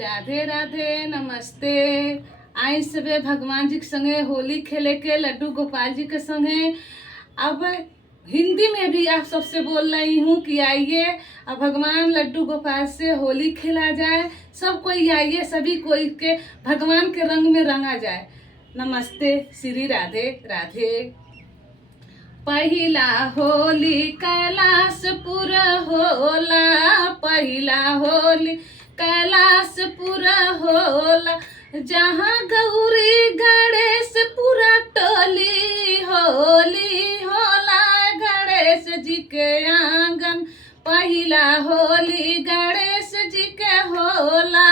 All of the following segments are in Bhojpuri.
राधे राधे नमस्ते। आई सबे भगवान जी के संगे होली खेले के लड्डू गोपाल जी के संगे। अब हिंदी में भी आप सबसे बोल रही हूँ कि आइए अब भगवान लड्डू गोपाल से होली खेला जाए। सब कोई आइए, सभी कोई के भगवान के रंग में रंगा जाए। नमस्ते, श्री राधे राधे। पहिला होली कैलाशपुर होला, पहिला होली कैलाशपुर होला, जहाँ गौरी गणेश पूरा टोली होली होला गणेश जी के आंगन। पहिला होली गणेश जी के होला,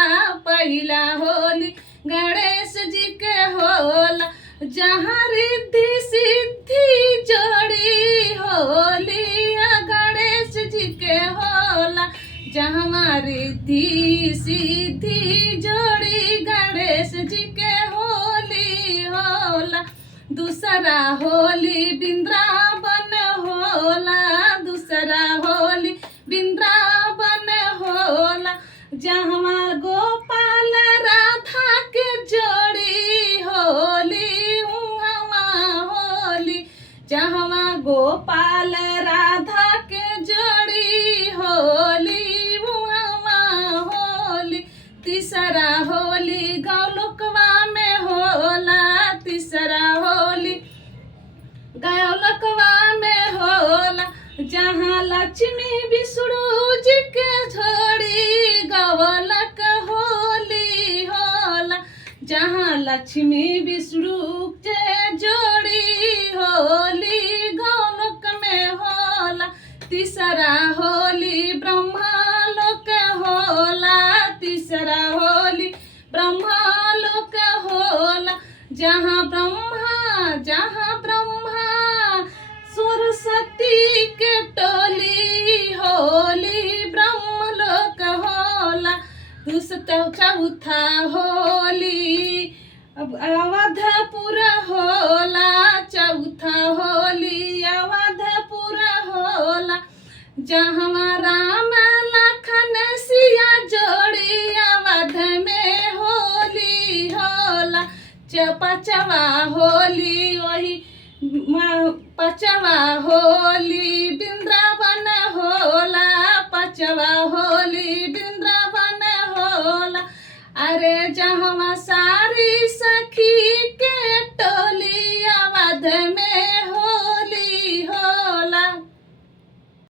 पहिला होली गणेश जी के होला, जहाँ रिद्धि सिद्धि जोड़ी होली गणेश जी के होला, जहाँ रिद्धि सिद्धि जोड़ी गणेश जी के होली होला। दूसरा होली वृंदावन होला, दूसरा होली वृंदावन होला, जहाँ गोपाल राधा के जोड़ी होली होली, जहाँ गोपाल राधा के जोड़ी होली होली। तीसरा होली गौलोकवा में होला, तीसरा होली गौलोकवा में होला, जहाँ लक्ष्मी विष्णु जी के जोड़ी गौलोक होली होला, जहाँ लक्ष्मी विष्णु के जोड़ी होली गौलोक में होला। तीसरा होली ब्रह्मालोक होला, तीसरा होली ब्रह्मालोक होला, जहाँ ब्रह्मा सरस्वती के टोली होली ब्रह्मलोक होला। चौथा होली अवधपुर होला, चौथा होली अवधपुर होला, जहाँ राम लखन सिया जोड़ी अवध में होली होला। पांचवा होली वही पांचवा होली वृंदावन होला, पांचवा होली वृंदावन होला, अरे जहाँ सारी